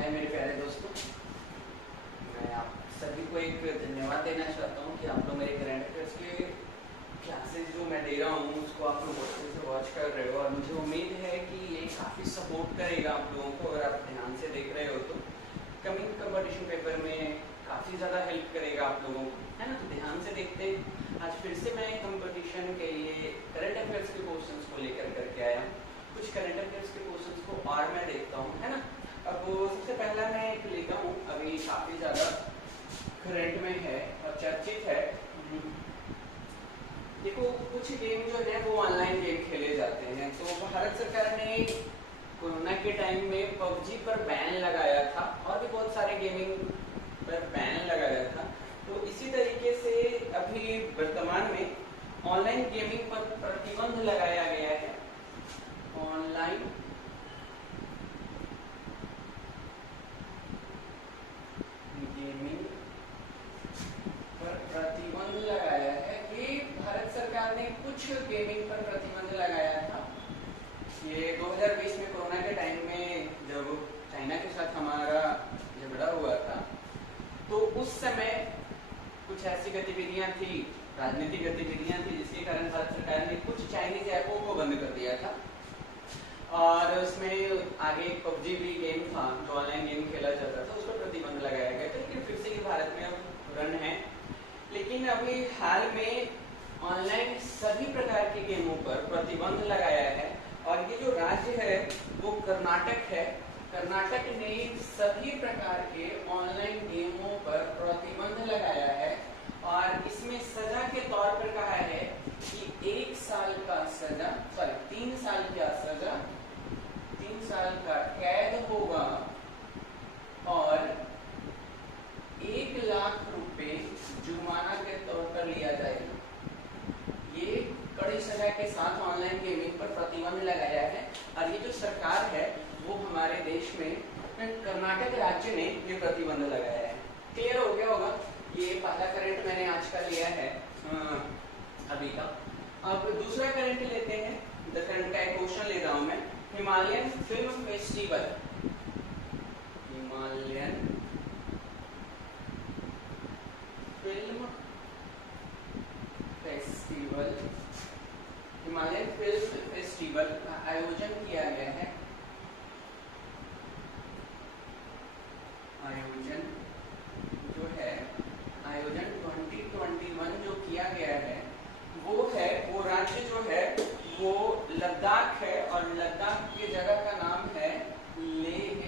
हाय मेरे प्यारे दोस्तों, मैं आप सभी को एक धन्यवाद देना चाहता हूँ कि आप लोग मेरे करंट अफेयर्स के क्लासेस जो मैं दे रहा हूँ उसको आप लोग अच्छे से वॉच कर रहे हो और मुझे उम्मीद है कि ये काफ़ी सपोर्ट करेगा आप लोगों को। अगर आप ध्यान से देख रहे हो तो कमिंग कंपटीशन पेपर में काफ़ी ज़्यादा हेल्प करेगा आप लोगों को, है ना। तो ध्यान से देखते हैं। आज फिर से मैं कंपटीशन के लिए करंट अफेयर्स के क्वेश्चंस को लेकर करके आया हूँ। कुछ करंट अफेयर्स के क्वेश्चंस को और मैं देखता हूँ, है ना। अब सबसे पहला मैं एक लेता हूँ, अभी काफ़ी ज़्यादा करंट में है और चर्चित है। देखो, कुछ गेम जो है वो ऑनलाइन गेम खेले जाते हैं। तो भारत सरकार ने कोरोना के टाइम में पबजी पर बैन लगाया था और भी बहुत सारे गेमिंग पर बैन लगाया था। तो इसी तरीके से अभी वर्तमान में ऑनलाइन गेमिंग पर प्रतिबंध लगाया गया है। ऑनलाइन गेमिंग पर प्रतिबंध लगाया है। ये भारत सरकार ने कुछ गेमिंग पर प्रतिबंध लगाया था। ये 2020 में कोरोना के टाइम में जब चाइना के साथ हमारा झगड़ा हुआ था तो उस समय कुछ ऐसी गतिविधियां थी, राजनीतिक गतिविधियां थी, जिसके कारण भारत सरकार ने कुछ चाइनीज ऐपों को बंद कर दिया था। और उसमें आगे पबजी भी गेम था जो ऑनलाइन गेम खेला जाता था, उस पर प्रतिबंध लगाया गया था। लेकिन फिर से ये भारत में अब रन है। लेकिन अभी हाल में ऑनलाइन सभी प्रकार के गेमों पर प्रतिबंध लगाया है और ये जो राज्य है वो कर्नाटक है। कर्नाटक ने सभी प्रकार के ऑनलाइन गेमों पर प्रतिबंध लगाया है और इसमें सजा के तौर पर कहा है कि 1 साल का सजा, 3 साल का सजा, 3 साल का कैद होगा और 1 लाख रुपए जुर्माना के तौर पर लिया जाएगा। ये कड़ी सजा के साथ ऑनलाइन गेमिंग पर प्रतिबंध लगाया है और ये जो सरकार है वो हमारे देश में कर्नाटक राज्य ने ये प्रतिबंध लगाया है। क्लियर हो गया होगा। ये पहला करंट मैंने आज का लिया है अभी का। अब दूसरा करंट लेते हैं। द करंट का एक क्वेश्चन ले रहा हूं मैं। Himalayan film festival, Himalayan film festival, Himalayan film festival का आयोजन किया गया है। आयोजन जो है, आयोजन 2021 जो किया गया है वो है, वो राज्य जो है वो लद्दाख है और लद्दाख की जगह का नाम है लेह,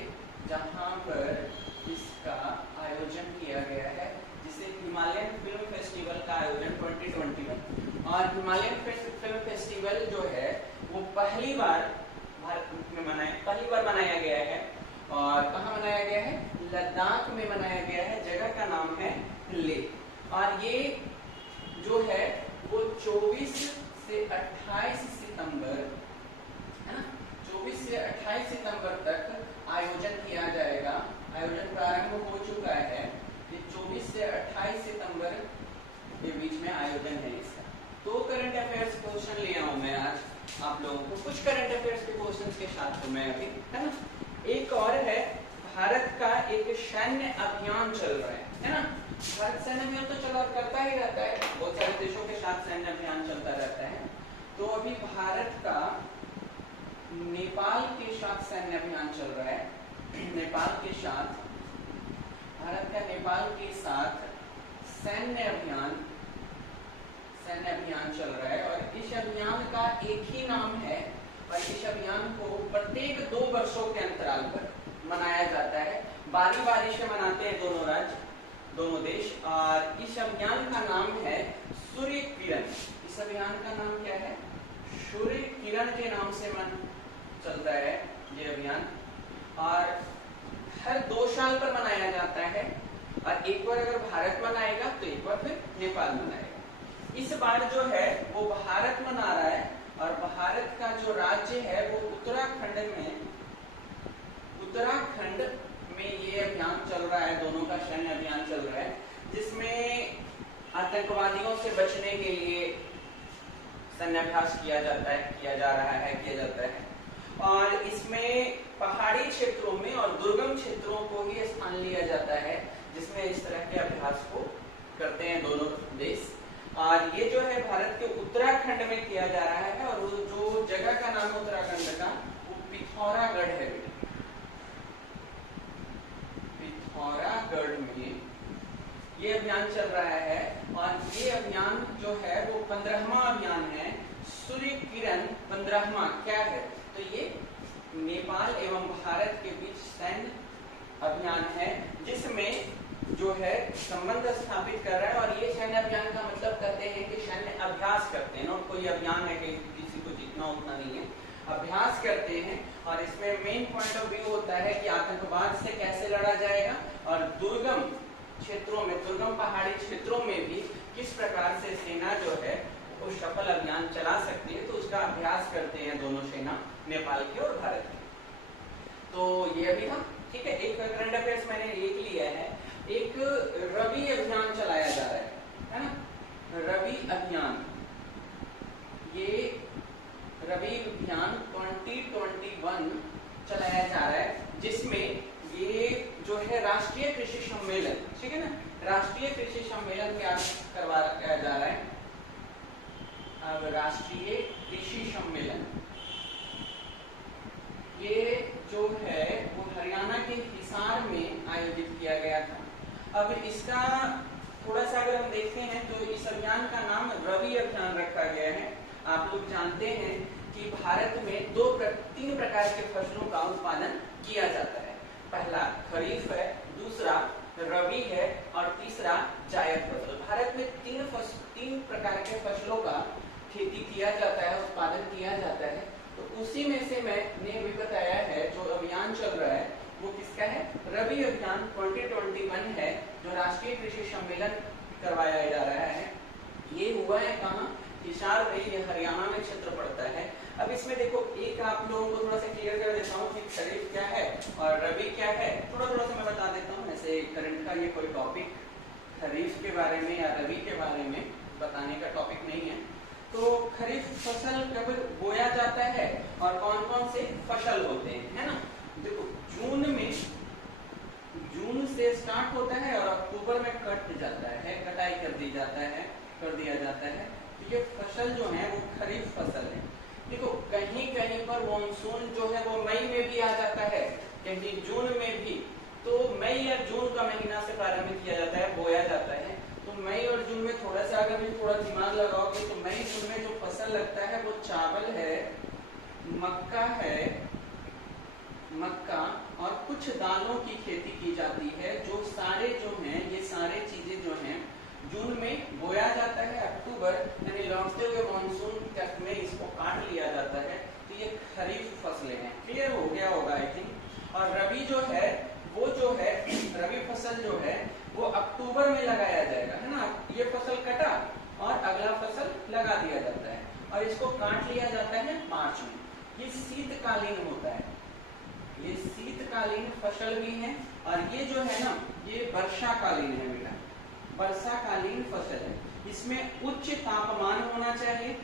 जहां पर इसका आयोजन किया गया है, जिसे हिमालयन फिल्म फेस्टिवल का आयोजन 2021। और हिमालयन फिल्म फेस्टिवल जो है वो पहली बार भारत में मनाया गया है। और कहाँ मनाया गया है? लद्दाख में मनाया गया है। जगह का नाम है लेह। और ये जो है वो 24 से 28 सितंबर, है ना, 24 से 28 सितंबर तक आयोजन किया जाएगा। आयोजन प्रारंभ हो चुका है। ये 24 से 28 सितंबर के बीच में आयोजन है इसका। 2 करंट अफेयर्स क्वेश्चन ले आऊं मैं आज आप लोगों को, कुछ करंट अफेयर्स के क्वेश्चन के साथ मैं अभी, है ना। एक और है, भारत का एक सैन्य अभियान चल रहा है ना। भारत सैन्य अभियान तो चला करता ही रहता है, बहुत सारे देशों के साथ सैन्य अभियान चलता रहता है। तो अभी भारत का नेपाल के साथ सैन्य अभियान चल रहा है। नेपाल के साथ, भारत का नेपाल के साथ सैन्य अभियान चल रहा है और इस अभियान का एक ही नाम है और इस अभियान को प्रत्येक 2 वर्षों के अंतराल पर मनाया जाता है। बारी बारी से मनाते हैं दोनों राज्य, दोनों देश। और इस अभियान का नाम है सूर्य किरण। इस अभियान का नाम क्या है? सूर्य किरण के नाम से चलता है ये अभियान और हर 2 साल पर मनाया जाता है। और एक बार अगर भारत मनाएगा तो एक बार फिर नेपाल मनाएगा। इस बार जो है वो भारत मना रहा है और भारत का जो राज्य है वो उत्तराखंड में ये अभियान चल रहा है। दोनों का सैन्य अभियान चल रहा है, जिसमें आतंकवादियों से बचने के लिए सैन्याभ्यास किया जाता है। और इसमें पहाड़ी क्षेत्रों में और दुर्गम क्षेत्रों को ही स्थान लिया जाता है जिसमें इस तरह के अभ्यास को करते हैं दोनों देश। और ये जो है भारत के उत्तराखंड में किया जा रहा है और जो जगह का नाम उत्तराखंड का वो पिथौरागढ़ है। पिथौरागढ़ में ये अभियान चल रहा है और ये अभियान जो है वो 15वां अभियान है। सूर्य किरण 15वां क्या है? तो ये नेपाल एवं भारत के बीच सैन्य अभियान है जिसमें जो है संबंध स्थापित कर रहा है। और ये सैन्य अभियान का मतलब कहते हैं कि सैन्य अभ्यास करते हैं, और कोई अभियान है कि किसी को जीतना उतना नहीं है, अभ्यास करते हैं। और इसमें मेन पॉइंट ऑफ व्यू होता है कि आतंकवाद से कैसे लड़ा जाएगा और दुर्गम क्षेत्रों में, दुर्गम पहाड़ी क्षेत्रों में भी किस प्रकार से सेना जो है वो सफल अभियान चला सकती है। तो उसका अभ्यास करते हैं दोनों सेना, नेपाल की और भारत की। तो ये अभी था, ठीक है। एक करंट अफेयर्स मैंने एक लिया है, एक रवि अभियान चलाया जा रहा है ना, रवि अभियान। ये रवि अभियान 2021 चलाया जा रहा है जिसमें ये जो है राष्ट्रीय कृषि सम्मेलन, ठीक है ना, राष्ट्रीय कृषि सम्मेलन क्या करवाया जा रहा है अब, राष्ट्रीय कृषि सम्मेलन ये जो है वो हरियाणा के हिसार में आयोजित किया गया था। अब इसका थोड़ा सा अगर हम देखते हैं तो इस अभियान का नाम रवि अभियान रखा गया है। आप लोग जानते हैं कि भारत में 3 प्रकार के फसलों का उत्पादन किया जाता है। पहला खरीफ है, दूसरा रबी है और तीसरा जायद फसल। भारत में 3 प्रकार के फसलों का खेती किया जाता है, उत्पादन किया जाता है। तो उसी में से मैंने भी बताया है जो अभियान चल रहा है वो किसका है, रबी अभियान 2021 है जो राष्ट्रीय कृषि सम्मेलन करवाया जा रहा है। ये हुआ है कहाँ, हिसार में, ये हरियाणा में क्षेत्र पड़ता है। अब इसमें देखो एक आप लोगों को थोड़ा सा क्लियर कर देता हूँ कि खरीफ क्या है और रबी क्या है। थोड़ा सा मैं बता देता हूँ, ऐसे करंट का ये कोई टॉपिक खरीफ के बारे में या रबी के बारे में बताने का टॉपिक नहीं है। तो खरीफ फसल कब बोया जाता है और कौन कौन से फसल होते हैं, है ना। देखो जून से स्टार्ट होता है और अक्टूबर में कट जाता है, कटाई कर दिया जाता है। तो ये फसल जो है वो खरीफ फसल है। देखो कहीं कहीं पर मानसून जो है वो मई में भी आ जाता है, कहीं जून में भी। तो मई या जून का महीना से प्रारंभ किया जाता है, बोया जाता है। तो मई और जून में थोड़ा सा अगर भी थोड़ा दिमाग लगाओगे तो मई जून में जो फसल लगता है वो चावल है, मक्का और कुछ दालों की खेती की जाती है। जो सारे जो हैं ये सारे चीजें जो हैं जून में बोया जाता है, अक्टूबर यानी लौटते हुए मानसून तक में इसको काट लिया जाता है। तो ये खरीफ फसलें हैं। क्लियर हो गया होगा आई थिंक। और रबी जो है वो जो है रबी फसल जो है वो अक्टूबर में लगाया जाएगा, है ना। ये फसल कटा और अगला फसल लगा दिया जाता है और इसको काट लिया जाता है मार्च में। ये शीतकालीन होता है, ये शीतकालीन फसल भी है। और ये जो है ना ये वर्षाकालीन है बेटा, वर्षाकालीन फसल है। इसमें उच्च तापमान होना चाहिए,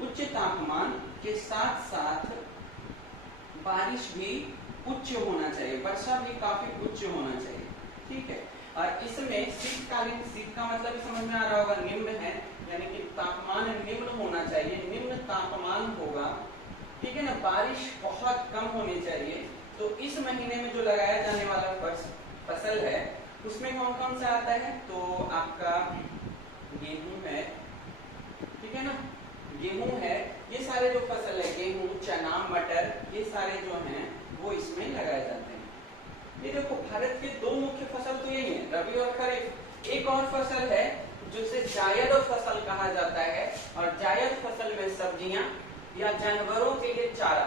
उच्च तापमान के साथ साथ बारिश भी उच्च होना चाहिए, वर्षा भी काफी उच्च होना चाहिए, ठीक है। और इसमें शीतकालीन, शीत का मतलब समझ में आ रहा होगा, निम्न है यानी कि तापमान निम्न होना चाहिए, निम्न तापमान होगा, ठीक है ना। बारिश बहुत कम होनी चाहिए। तो इस महीने में जो लगाया जाने वाला फसल है उसमें कौन कौन सा आता है, तो आपका गेहूं है, ठीक है ना, गेहूं है। ये सारे जो फसल है गेहूं, चना, मटर, ये सारे जो हैं वो इसमें लगाए जाते हैं। ये देखो भारत के 2 मुख्य फसल तो यही है, रबी और खरीफ। एक और फसल है जिसे जायद फसल कहा जाता है और जायद फसल में सब्जियां या जानवरों के लिए चारा,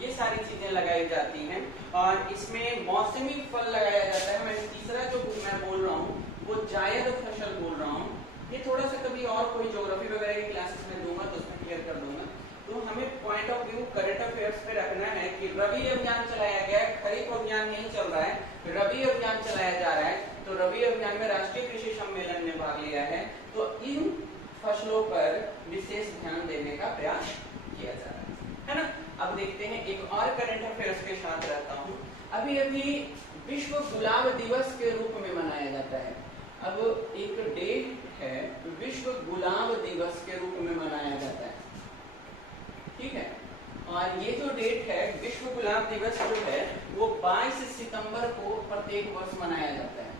ये सारी चीजें लगाई जाती हैं। और इसमें मौसमी फल लगाया जाता है। मैं तीसरा जो मैं बोल रहा हूँ वो जायद फसल बोल रहा हूँ। ये थोड़ा सा कभी और कोई ज्योग्राफी वगैरह की क्लासेस में दूंगा तो उसमें क्लियर कर दूंगा। तो हमें point of view current affairs पे रखना है कि रबी अभियान चलाया गया है, खरीफ अभियान नहीं चल रहा है, रबी अभियान चलाया जा रहा है। तो रबी अभियान में राष्ट्रीय कृषि सम्मेलन ने भाग लिया है। तो इन फसलों पर विशेष ध्यान देने का प्रयास किया जा रहा है ना। अब अब देखते हैं एक और करंट अफेयर्स के साथ रहता हूँ। अभी अभी विश्व गुलाब दिवस के रूप में मनाया जाता है। अब एक डेट है, विश्व गुलाब दिवस के रूप में मनाया जाता है, ठीक है। और ये जो डेट है विश्व गुलाब दिवस जो है वो 22 सितंबर को प्रत्येक वर्ष मनाया जाता है।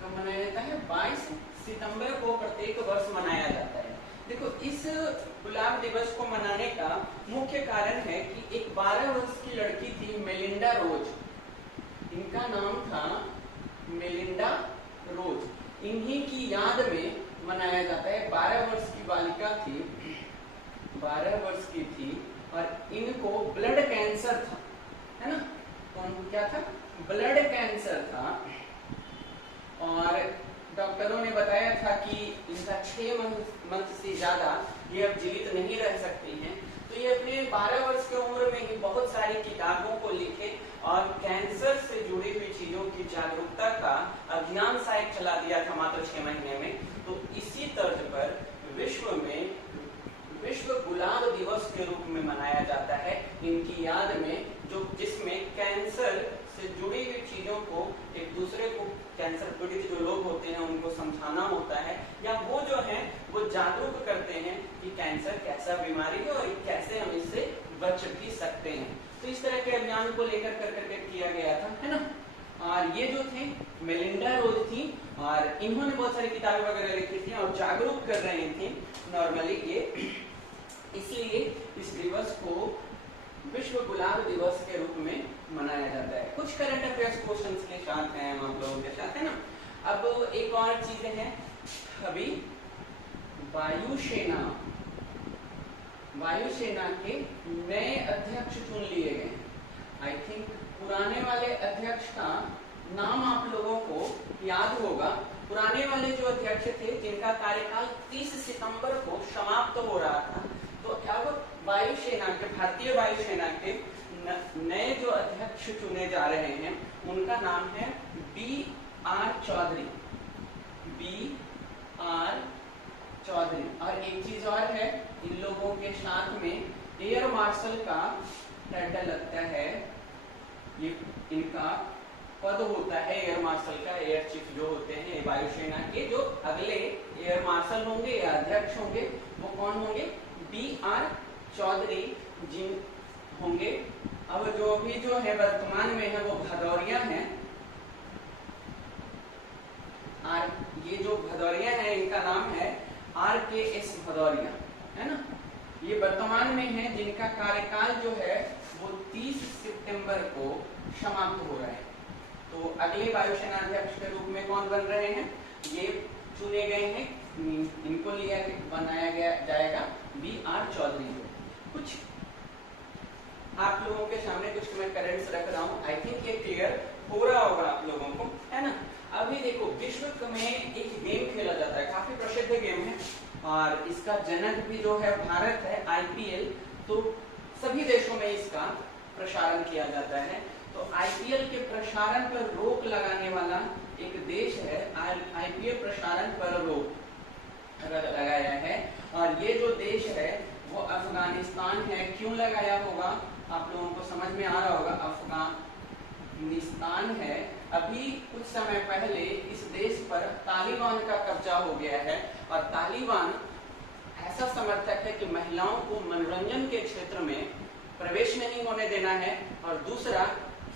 कब मनाया जाता है? 22 सितंबर को प्रत्येक वर्ष मनाया जाता है। देखो, इस गुलाब दिवस को मनाने का मुख्य कारण है कि एक 12 वर्ष की लड़की थी मेलिंडा रोज, इनका नाम था मेलिंडा रोज, इन्हीं की याद में मनाया जाता है। 12 वर्ष की बालिका थी, 12 वर्ष की थी और इनको ब्लड कैंसर था, है ना। कौन क्या था? ब्लड कैंसर था और डॉक्टरों ने बताया था कि इनका 6 मंथ से ज्यादा ये अब जीवित नहीं रह सकती हैं। तो ये अपने 12 वर्ष की उम्र में ही बहुत सारी किताबों को लिखे और कैंसर से जुड़ी हुई चीजों की जागरूकता का अभियान शायद चला दिया था मात्र 6 महीने में। तो इसी तर्ज पर विश्व में विश्व गुलाब दिवस के रूप में मनाया जाता है इनकी याद में, जो जिसमें कैंसर से जुड़ी हुई चीजों को एक दूसरे को, कैंसर पीड़ित जो लोग होते हैं उनको समझाना होता है, या वो जो है वो जागरूक करते हैं कि कैंसर कैसा बीमारी है और कैसे हम इससे बच भी सकते हैं। तो इस तरह के अभियान को लेकर करके किया गया था, है ना। और ये जो थे मेलिंडा रोज थी और इन्होंने बहुत सारी किताबें वगैरह लिखी थी और जागरूक कर रही थी नॉर्मली ये, इसलिए इस दिवस को विश्व गुलाब दिवस के रूप में मनाया जाता है। कुछ करंट अफेयर्स क्वेश्चंस के साथ हैं हम आप लोगों के साथ, है ना। अब एक और चीजें हैं, अभी वायुसेना के नए अध्यक्ष चुन लिए गए। आई थिंक पुराने वाले अध्यक्ष का नाम आप लोगों को याद होगा। पुराने वाले जो अध्यक्ष थे जिनका कार्यकाल 30 सितंबर को समाप्त हो रहा था, तो अब वायुसेना के, भारतीय वायुसेना के नए जो अध्यक्ष चुने जा रहे हैं उनका नाम है B.R. चौधरी, B.R. चौधरी। और एक चीज और है, इन लोगों के साथ में एयर मार्शल का टाइटल लगता है, ये इनका पद होता है एयर मार्शल का। एयर चीफ जो होते हैं वायुसेना के, जो अगले एयर मार्शल होंगे या अध्यक्ष होंगे वो कौन होंगे? B.R. चौधरी जिन होंगे। अब जो भी जो है वर्तमान में है वो भदौरिया हैं, और ये जो भदौरिया है इनका नाम है R.K.S. भदौरिया, है ना। ये वर्तमान में है जिनका कार्यकाल जो है वो 30 सितंबर को समाप्त हो रहा है। तो अगले वायुसेना अध्यक्ष के रूप में कौन बन रहे हैं? ये चुने गए हैं, इनको बनाया गया जाएगा B.R. चौधरी को। कुछ आप लोगों के सामने कुछ मैं करंट्स रख रहा हूँ, आई थिंक ये क्लियर हो रहा होगा आप लोगों को, है ना। अभी देखो, विश्व में एक गेम खेला जाता है, काफी प्रसिद्ध गेम है और इसका जनक भी जो है भारत है, IPL। तो सभी देशों में इसका प्रसारण किया जाता है। तो IPL के प्रसारण पर रोक लगाने वाला एक देश है, IPL प्रसारण पर रोक लगाया है, और ये जो देश है वो अफगानिस्तान है। क्यों लगाया होगा आप लोगों को समझ में आ रहा होगा, अफगानिस्तान है। अभी कुछ समय पहले इस देश पर तालिबान का कब्जा हो गया है और तालिबान ऐसा समर्थक है कि महिलाओं को मनोरंजन के क्षेत्र में प्रवेश नहीं होने देना है, और दूसरा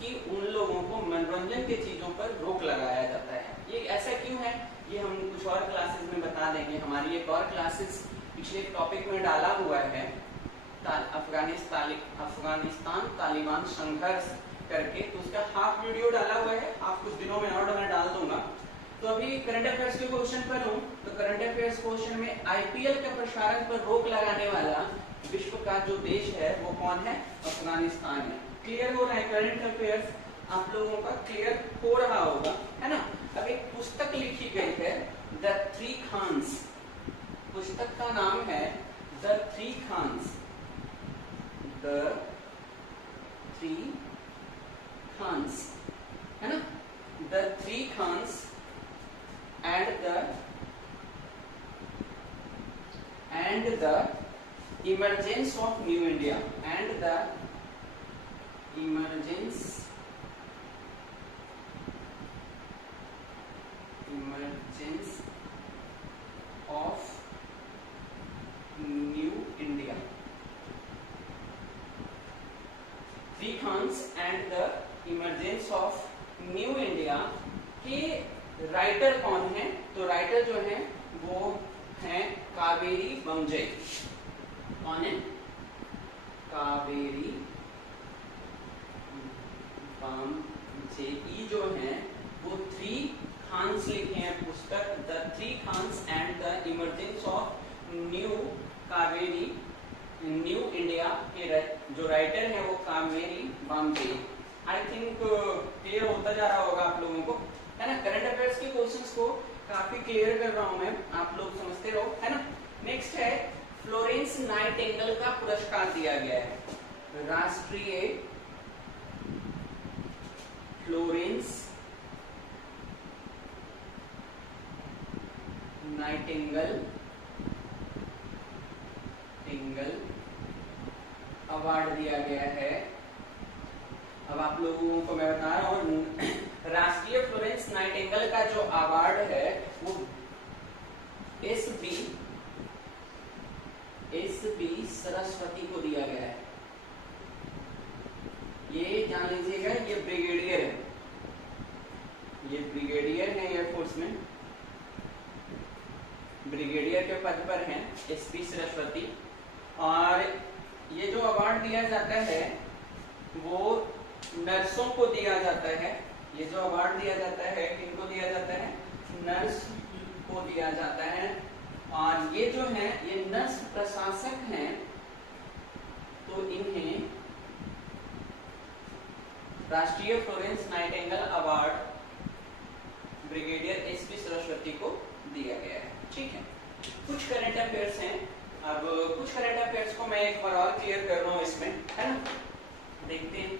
कि उन लोगों को मनोरंजन के चीजों पर रोक लगाया जाता है। ये ऐसा क्यों है ये हम कुछ और क्लासेस में बता देंगे। हमारी एक और क्लासेस पिछले टॉपिक में डाला हुआ है, अफगानिस्तान तालिबान संघर्ष करके, तो उसका हाफ वीडियो डाला हुआ है, आप कुछ दिनों में और मैं डाल दूंगा। तो अभी करंट अफेयर्स के क्वेश्चन पर हूँ, तो करंट अफेयर्स क्वेश्चन में IPL के प्रसारण पर रोक लगाने वाला विश्व का जो देश है वो कौन है? अफगानिस्तान है। क्लियर हो रहा है? करंट अफेयर्स आप लोगों का क्लियर हो रहा होगा, है ना। अब एक पुस्तक लिखी गई है द थ्री खान्स, पुस्तक का नाम है the three Khans, the three Khans, है ना। The three Khans and the emergence of new India, and the emergence of new India. Three Khans and the emergence of new India के राइटर कौन है? तो राइटर जो है वो हैं कावेरी बमजई। कौन है? कावेरी बमजई जो है वो थ्री खान्स लिखे हैं पुस्तक, the three Khans and the emergence of new Kaveri new India के जो राइटर है वो Kaveree Bamzai. I think clear होता जा रहा होगा आप लोगों को, है ना। करंट अफेयर्स के क्वेश्चंस को काफी क्लियर कर रहा हूं मैं, आप लोग समझते रहो, है ना। नेक्स्ट है फ्लोरेंस नाइटिंगेल का पुरस्कार दिया गया है। राष्ट्रीय फ्लोरेंस नाइटिंगेल अवार्ड दिया गया है। अब आप लोगों को मैं बता रहा हूँ, राष्ट्रीय फ्लोरेंस नाइटिंगेल का जो अवार्ड है वो एस.बी. सरस्वती को दिया गया है। ये जान लीजिएगा, ये ब्रिगेडियर है, ये ब्रिगेडियर है एयरफोर्स में, ब्रिगेडियर के पद पर हैं एस.बी. सरस्वती। और ये जो अवार्ड दिया जाता है वो नर्सों को दिया जाता है। ये जो अवार्ड दिया जाता है किनको दिया जाता है? नर्स को दिया जाता है। और ये जो है ये नर्स प्रशासक हैं, तो इन्हें राष्ट्रीय Florence Nightingale award brigadier S.B.. Saraswati को दिया गया है। ठीक है, कुछ करंट अफेयर्स हैं। अब कुछ करंट अफेयर्स को मैं एक बार और क्लियर कर रहा हूं इसमें, है ना। देखते हैं।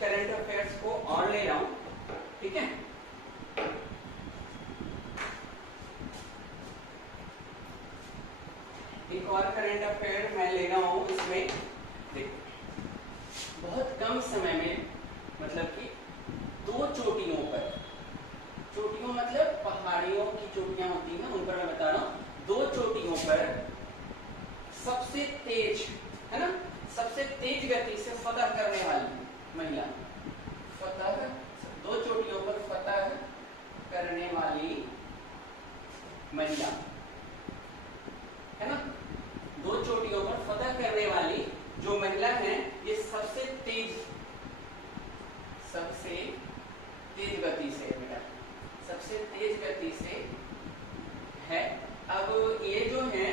करंट अफेयर्स को और ले रहा हूं, ठीक है। एक और करंट अफेयर मैं ले रहा हूं। इसमें बहुत कम समय में, मतलब कि दो चोटियों पर, चोटियों मतलब पहाड़ियों की चोटियां होती हैं उन पर मैं बता रहा हूं, दो चोटियों पर सबसे तेज, है ना, सबसे तेज गति से फतह करने वाली महिला, फतह, दो चोटियों पर फतह करने वाली महिला, है ना। दो चोटियों पर फतह करने वाली जो महिला है ये सबसे तेज गति से, बेटा सबसे तेज गति से है। अब ये जो है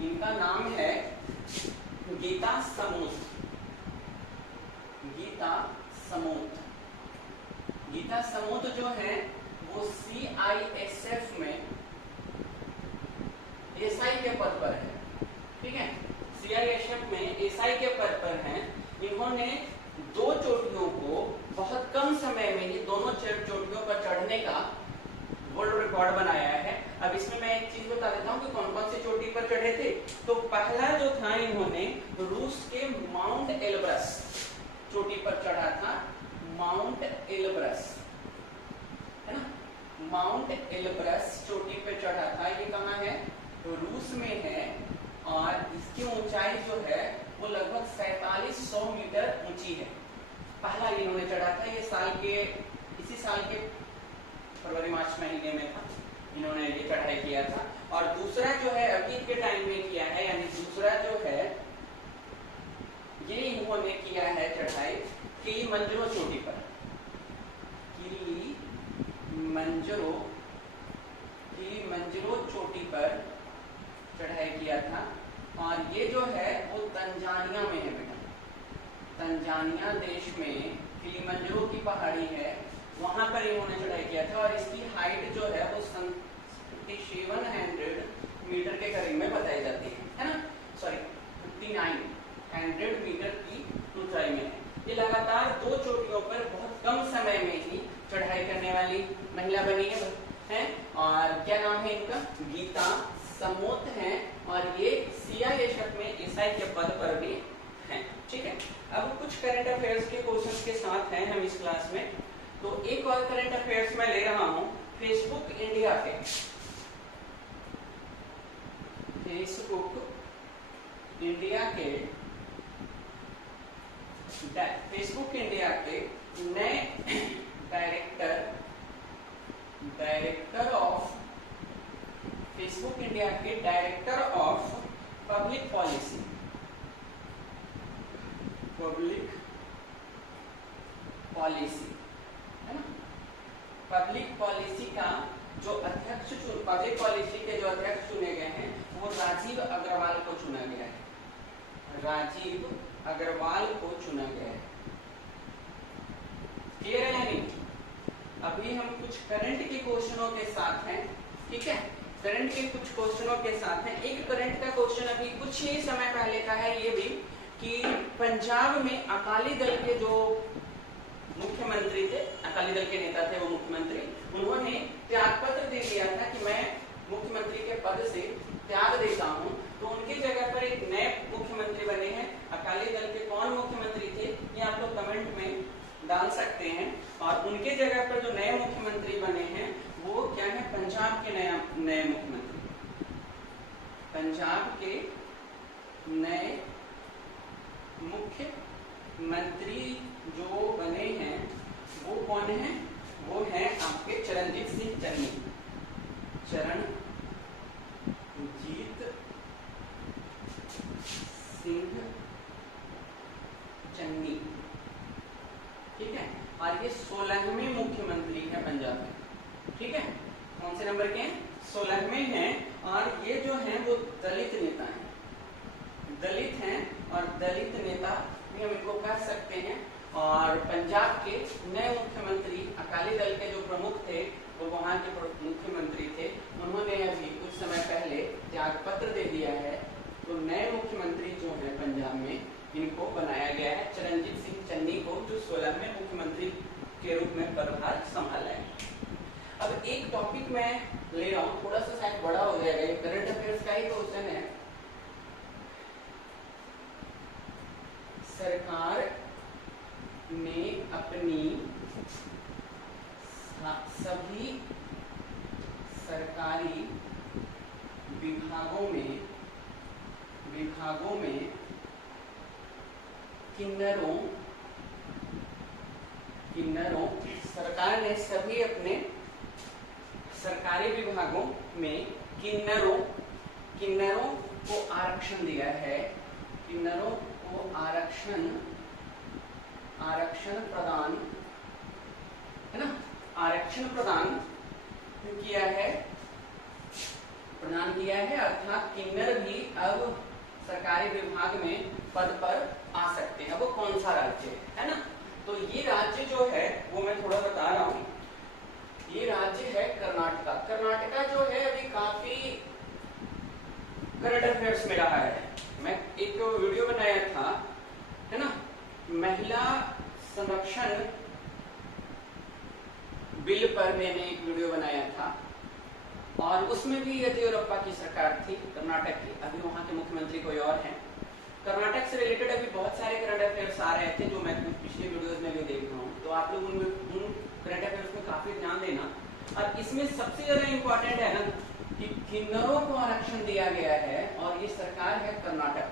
इनका नाम है गीता समूत। गीता समूत जो है वो CISF में एसआई के पद पर है, ठीक है। CISF में एसआई के पद पर हैं। इन्होंने दो चोटियों को बहुत कम समय में ही दोनों चोटियों पर चढ़ने का वर्ल्ड रिकॉर्ड बनाया है। अब इसमें मैं एक चीज बता देता हूँ कि कौन कौन सी चोटी पर चढ़े थे। तो पहला जो था, इन्होंने रूस के माउंट एल्ब्रस चोटी पर चढ़ा था। माउंट एल्ब्रस, है ना, माउंट एल्ब्रस चोटी पर चढ़ा था। ये कहाँ है? तो रूस में है। और इसकी ऊंचाई जो है वो लगभग 4700 मीटर ऊंची है। पहला इन्होंने चढ़ा था, ये इसी साल के फरवरी मार्च महीने में था, इन्होंने ये चढ़ाई किया था। और दूसरा जो है अभी के टाइम में किया है, यानी दूसरा जो है ये इन्होंने किया है चढ़ाई किलिमंजारो चोटी पर। किलिमंजारो किलिमंजारो चोटी पर चढ़ाई किया था। और ये जो है वो तंजानिया में है बेटा, तंजानिया देश में किलिमंजारो की पहाड़ी है, वहां पर इन्होंने चढ़ाई किया था। और इसकी हाइट जो है वो 5700 मीटर के करीब में बताई जाती है ना, सॉरी 5900 मीटर की ऊंचाई में है। ये लगातार 2 चोटियों पर बहुत कम समय में ही चढ़ाई करने वाली महिला बनी है। और क्या नाम है इनका? गीता समोत है। और ये सीआईएसएफ में एसआई के पद पर भी हैं। ठीक है, अब कुछ करंट अफेयर्स के क्वेश्चंस के साथ हैं हम इस क्लास में। तो एक और करंट अफेयर्स मैं ले रहा हूं फेसबुक इंडिया के। फेसबुक इंडिया के नए डायरेक्टर ऑफ फेसबुक इंडिया के डायरेक्टर ऑफ पब्लिक पॉलिसी है ना, पब्लिक पॉलिसी का जो अध्यक्ष पब्लिक पॉलिसी के जो अध्यक्ष चुने गए हैं वो राजीव अग्रवाल को चुना गया है। राजीव अग्रवाल को चुना गया है। क्लियर है या नहीं? अभी हम कुछ करंट के क्वेश्चनों के साथ हैं। ठीक है, करंट के कुछ क्वेश्चनों के साथ हैं। एक करंट का क्वेश्चन अभी कुछ ही समय पहले का है ये भी, कि पंजाब में अकाली दल के जो मुख्यमंत्री थे, अकाली दल के नेता थे, वो मुख्यमंत्री, उन्होंने त्याग पत्र दे दिया था कि मैं मुख्यमंत्री के पद से त्याग देता हूं। तो उनकी जगह पर एक नए मुख्यमंत्री बने हैं। अकाली दल के कौन मुख्यमंत्री थे ये आप लोग कमेंट में डाल सकते हैं। और उनके जगह पर जो नए मुख्यमंत्री बने हैं वो क्या है? पंजाब के नए मुख्यमंत्री, पंजाब के नए मुख्यमंत्री जो बने हैं वो कौन है? वो है आपके चरणजीत सिंह चन्नी। चरणजीत सिंह चन्नी। ठीक है, और ये 16वें मुख्यमंत्री है पंजाब में। ठीक है, कौन से नंबर के हैं? 16वें हैं। और ये जो हैं वो दलित नेता हैं, दलित हैं और दलित नेता भी हम इनको कह सकते हैं। और पंजाब के नए मुख्यमंत्री, अकाली दल के जो प्रमुख थे वो वहां के मुख्यमंत्री थे, उन्होंने अभी कुछ समय पहले त्याग पत्र दे दिया है। तो नए मुख्यमंत्री जो है पंजाब में, इनको बनाया गया है चरणजीत सिंह चन्नी को, जो 16वें मुख्यमंत्री के रूप में पदभार संभाला है। अब एक टॉपिक मैं ले रहा हूँ, थोड़ा सा शायद बड़ा हो जाएगा, ये करंट अफेयर्स का ही क्वेश्चन है। सरकार ने अपनी सभी सरकारी विभागों में किन्नरों सरकार ने सभी अपने सरकारी विभागों में किन्नरों को आरक्षण दिया है। किन्नरों को आरक्षण प्रदान है ना, आरक्षण प्रदान किया है, अर्थात किन्नर भी अब सरकारी विभाग में पद पर आ सकते हैं। वो कौन सा राज्य है ना? तो ये राज्य जो है वो मैं थोड़ा बता रहा हूँ। ये राज्य है कर्नाटका। कर्नाटका जो है अभी काफी करंट अफेयर्स में रहा है। मैं एक वीडियो बनाया था, है ना, महिला संरक्षण बिल पर मैंने एक वीडियो बनाया था। और उसमें भी येदियुरप्पा की सरकार थी कर्नाटक की, अभी वहां के मुख्यमंत्री कोई और हैं। कर्नाटक से रिलेटेड अभी बहुत सारे करंट अफेयर्स आ रहे थे जो मैं पिछले वीडियोस में भी देख रहा हूँ। तो आप लोग उन करंट अफेयर्स में काफी ध्यान देना। और इसमें सबसे ज्यादा इंपॉर्टेंट है ना कि किन्नरों को आरक्षण दिया गया है और ये सरकार है कर्नाटक,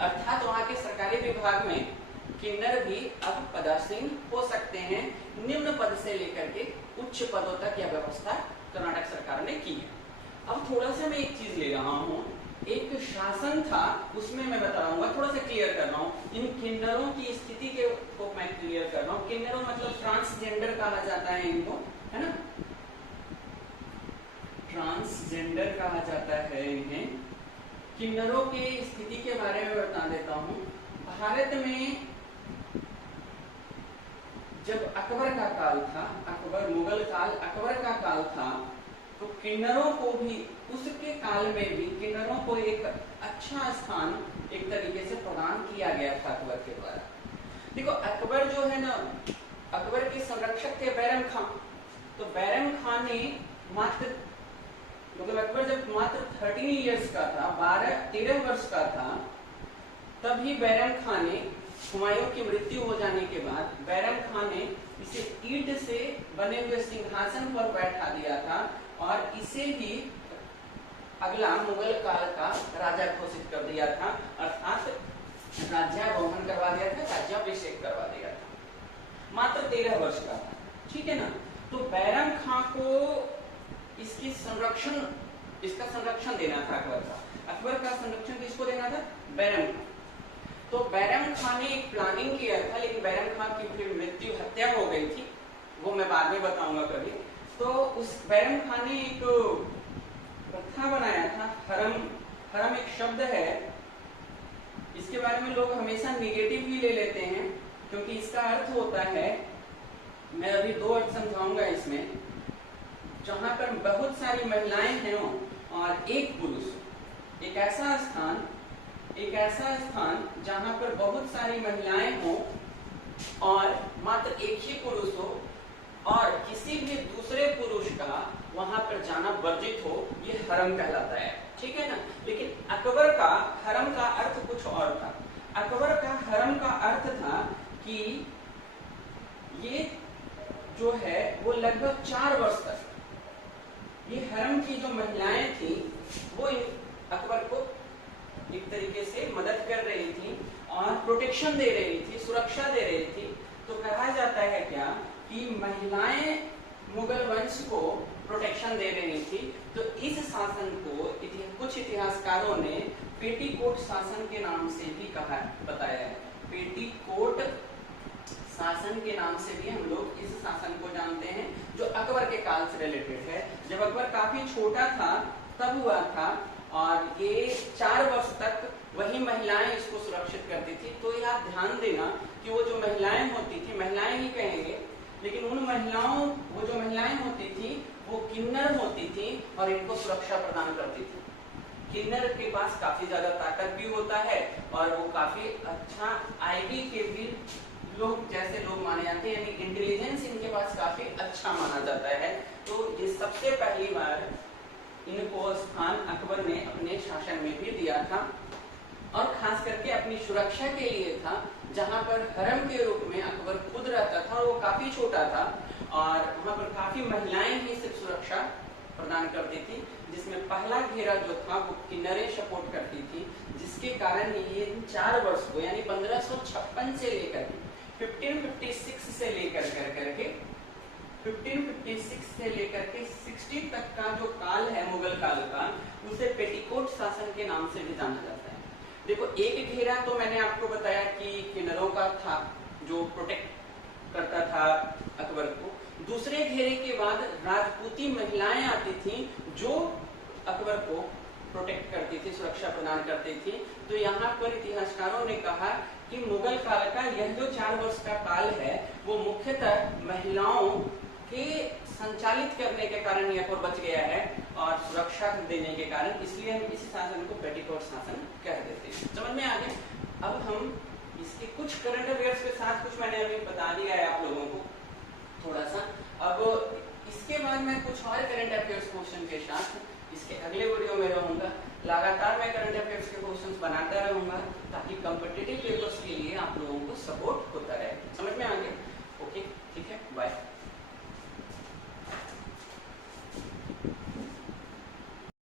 अर्थात वहां के सरकारी विभाग में किन्नर भी अब पदासीन हो सकते हैं। निम्न पद से लेकर के उच्च पदों तक यह व्यवस्था कर्नाटक सरकार ने की है। अब थोड़ा सा मैं एक चीज ले रहा हूँ, एक शासन था उसमें मैं बताऊंगा, थोड़ा सा क्लियर कर रहा हूँ। इन किन्नरों की स्थिति को मैं क्लियर कर रहा हूँ। किन्नरों मतलब ट्रांसजेंडर कहा जाता है इनको, है ना। ट्रांसजेंडर कहा जाता है इन्हें। किन्नरों की स्थिति के बारे में बता देता हूं। भारत में जब अकबर का काल था, अकबर मुगल काल, अकबर का काल था, तो किन्नरों को भी उसके काल में भी किन्नरों को एक अच्छा स्थान एक तरीके से प्रदान किया गया था अकबर के द्वारा। देखो अकबर जो है ना, अकबर के संरक्षक थे बैरम खां। तो बैरम खां ने मात्र मतलब अकबर जब मात्र 13 इयर्स का था, 13 वर्ष का था, तभी बैरम खां ने, हुमायूं की मृत्यु हो जाने के बाद बैरम खां ने इसे ईंट से बने हुए सिंहासन पर बैठा दिया था और इसे ही अगला मुगल काल का राजा घोषित कर दिया था, अर्थात राज्यारोहण करवा दिया था, राज्याभिषेक करवा दिया था। मात्र 13 वर्ष का था, ठीक है ना। तो बैरम खां को इसका संरक्षण देना था अकबर का। अकबर का संरक्षण किसको देना था? बैरम खां। तो बैरम खां ने एक प्लानिंग किया था, लेकिन बैरम खां की फिर मृत्यु, हत्या हो गई थी, वो मैं बाद में बताऊंगा कभी। तो उस बैरम खां ने एक प्रथा बनाया था, हरम एक शब्द है, इसके बारे में लोग हमेशा निगेटिव ही ले लेते हैं, क्योंकि इसका अर्थ होता है, मैं अभी 2 अर्थ समझाऊंगा इसमें, जहां पर बहुत सारी महिलाएं हैं और एक पुरुष, एक ऐसा स्थान जहां पर बहुत सारी महिलाएं हों और मात्र एक ही पुरुष हो और किसी भी दूसरे पुरुष का वहां पर जाना वर्जित हो, ये हरम कहलाता है, ठीक है ना। लेकिन अकबर का हरम का अर्थ कुछ और था। अकबर का हरम का अर्थ था कि ये जो है वो लगभग 4 वर्ष तक ये हरम की जो महिलाएं थी वो अकबर को एक तरीके से मदद कर रही थी और प्रोटेक्शन दे रही थी, सुरक्षा दे रही थी। तो कहा जाता है क्या कि महिलाएं मुगल वंश को प्रोटेक्शन दे रही थी। तो इस शासन को कुछ इतिहासकारों ने पेटीकोट शासन के नाम से भी बताया है। पेटीकोट शासन के नाम से भी हम लोग इस शासन को जानते हैं, जो अकबर के काल से रिलेटेड है। जब अकबर काफी छोटा था तब हुआ था और ये 4 वर्ष तक वही महिलाएं इसको सुरक्षित करती थी। तो ये आप ध्यान देना कि वो जो महिलाएं होती थी, महिलाएं ही कहेंगे, लेकिन उन महिलाओं, वो जो महिलाएं होती थी वो किन्नर होती थी और इनको सुरक्षा प्रदान करती थी। किन्नर के पास काफी ज्यादा ताकत भी होता है और वो काफी अच्छा आईबी के भी जैसे लोग माने जाते हैं, यानी इंटेलिजेंस इनके पास काफी अच्छा माना जाता है। तो ये सबसे पहली बार इनको स्थान अकबर ने अपने शासन में भी दिया था और खास करके अपनी सुरक्षा के लिए था, जहां पर हरम के रूप में अकबर खुद रहता था और वो काफी छोटा था और वहां पर काफी महिलाएं ही सिर्फ सुरक्षा प्रदान करती थी, जिसमें पहला घेरा जो था वो किन्नरें सपोर्ट करती थी, जिसके कारण ये 4 वर्ष को, यानी 1556 से लेकर 1556 से लेकर करके 1556 से लेकर के 60 तक का जो काल है मुगल काल का, उसे पेटीकोट शासन के नाम से भी जाना जाता है। देखो एक घेरा तो मैंने आपको बताया कि किन्नरों का था जो प्रोटेक्ट करता था अकबर को। दूसरे घेरे के बाद राजपूती महिलाएं आती थी जो अकबर को प्रोटेक्ट करती थी, सुरक्षा प्रदान करती थी। तो यहाँ पर इतिहासकारों ने कहा कि मुगल काल का यह जो 4 वर्ष का काल है वो मुख्यतः महिलाओं के संचालित करने के कारण यहाँ पर बच गया है और सुरक्षा देने के कारण, इसलिए हम इस शासन को पेटीकोट शासन कह देते हैं। समझ में आ गया। अब हम इसके कुछ करंट अफेयर्स के साथ, कुछ मैंने अभी बता दिया है आप लोगों को थोड़ा सा। अब इसके बाद मैं कुछ और करंट अफेयर्स क्वेश्चन के साथ इसके अगले वीडियो में रहूंगा। लगातार मैं करंट अफेयर्स के क्वेश्चंस बनाता रहूंगा ताकि कॉम्पिटिटिव पेपर्स के लिए आप लोगों को सपोर्ट होता रहे। समझ में आ गया? ओके, ठीक है, बाय।